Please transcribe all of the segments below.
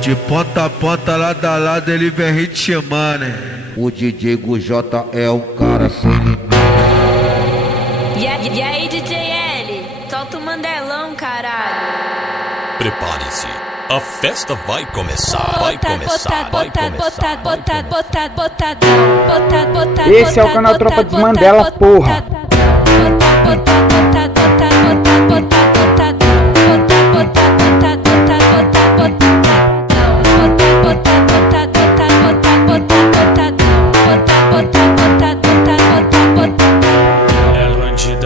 De ponta a ponta, lado a lado, ele vem ritmando, hein? O DJ Gujota é um cara sem limite. E aí, DJ L, solta o Mandelão, caralho. Prepare-se, a festa vai começar. Esse é o canal Tropa dos Mandela, porra.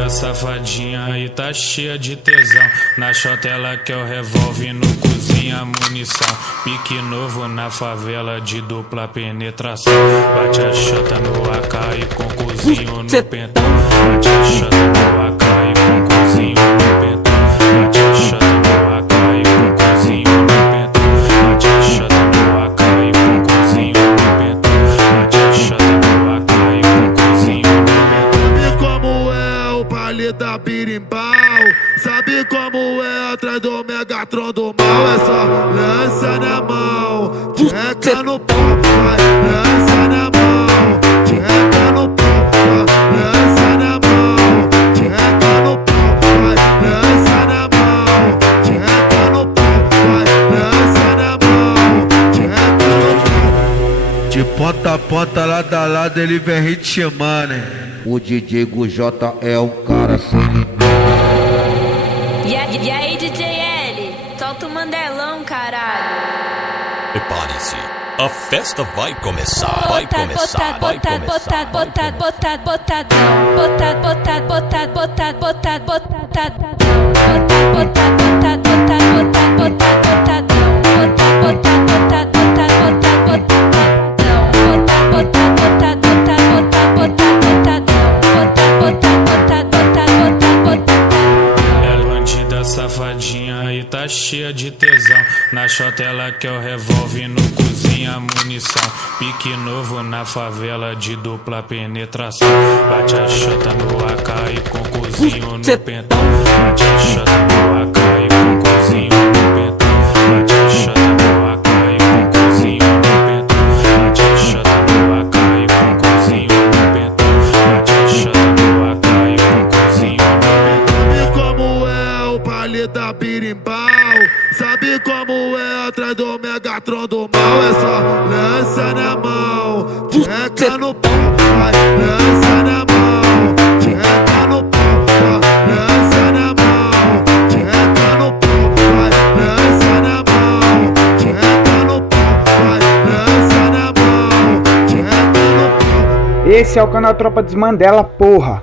Safadinha e tá cheia de tesão. Na chota ela quer o revólver, no cozinha munição. Pique novo na favela de dupla penetração. Bate a chota no AK e com cozinho no pentão. Bate a chota no AK e com cozinho no pentão. Bate a chota no AK e com cozinho no pentão. Bate a chota no AK e com cozinho no pentão. Bate a chota no AK e com cozinho no pentão. E como é o baile da birimbau? Sabe como é atrás do Megatron do mal? É só lança na mão, tcheca no pau, vai, lança na mão, tcheca no pau, vai, lança na mão, tcheca no pau, vai, lança na mão, tcheca no pau, vai, lança na mão, tcheca no pau. De ponta a ponta, lado a lado, ele vem ritmando, hein? O DJ Gujota é um cara sem limite. E aí, DJ L, solta o Mandelão, caralho. Prepare-se, a festa vai começar. Safadinha e tá cheia de tesão. Na chota ela quer o revólver, no cozinha munição. Pique novo na favela de dupla penetração. Bate a chota no AK e com cozinho no pentão. Bate a chota no AK e com cozinho no pentão. Bate a chota no AK e com cozinho no pentão. Bate a chota no AK e com cozinho no pentão. Bate a chota no AK e com cozinho no pentão. E como é o baile da birimbau? Sabe como é atrás do Megatron do mal? É só lança na mão, tcheca no pau, vai, lança na mão, tcheca no pau, vai, lança na mão, tcheca no pau, vai, lança na mão, tcheca no pau, vai, lança na mão, tcheca no pau. Esse é o canal Tropa dos Mandela, porra.